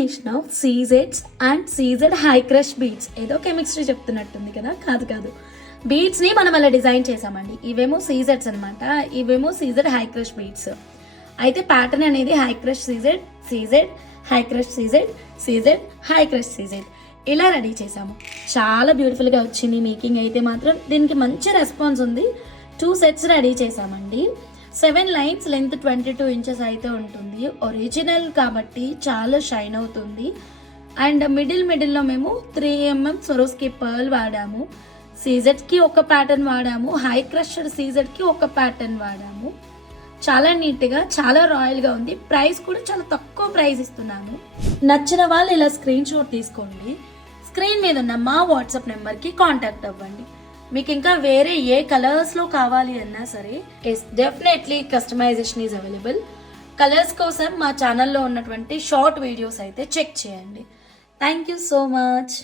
Combination of సీజెడ్స్ and CZ high crush beads. ఏదో chemistry చెప్తున్నట్టుంది కదా, కాదు. బీడ్స్ని మనం అలా డిజైన్ చేసామండి. ఇవేమో సీజెడ్స్ అనమాట, ఇవేమో సీజెడ్ హై క్రష్ బీడ్స్. అయితే ప్యాటర్న్ అనేది high crush CZ, CZ high crush CZ, CZ high crush CZ ఇలా రెడీ చేసాము. చాలా బ్యూటిఫుల్గా వచ్చింది మేకింగ్ అయితే మాత్రం. దీనికి మంచి రెస్పాన్స్ ఉంది. 2 సెట్స్ రెడీ చేసామండి. 7 లైన్స్, లెంత్ 22 ఇంచెస్ అయితే ఉంటుంది. ఒరిజినల్ కాబట్టి చాలా షైన్ అవుతుంది. అండ్ మిడిల్లో మేము 3mm సొరోస్కి పర్ల్ వాడాము. సీజెడ్కి ఒక ప్యాటర్న్ వాడాము, హై క్రష్డ్ సీజెడ్కి ఒక ప్యాటర్న్ వాడాము. చాలా నీట్గా, చాలా రాయల్గా ఉంది. ప్రైస్ కూడా చాలా తక్కువ ప్రైస్ ఇస్తున్నాము. నచ్చిన వాళ్ళు ఇలా స్క్రీన్ షాట్ తీసుకోండి. స్క్రీన్ మీద ఉన్న మా వాట్సాప్ నెంబర్కి కాంటాక్ట్ అవ్వండి. మీకు ఇంకా వేరే ఏ కలర్స్లో కావాలి అన్నా సరే definitely customization is available. Colours కోసం మా ఛానల్లో ఉన్నటువంటి షార్ట్ వీడియోస్ అయితే చెక్ చేయండి. Thank you so much.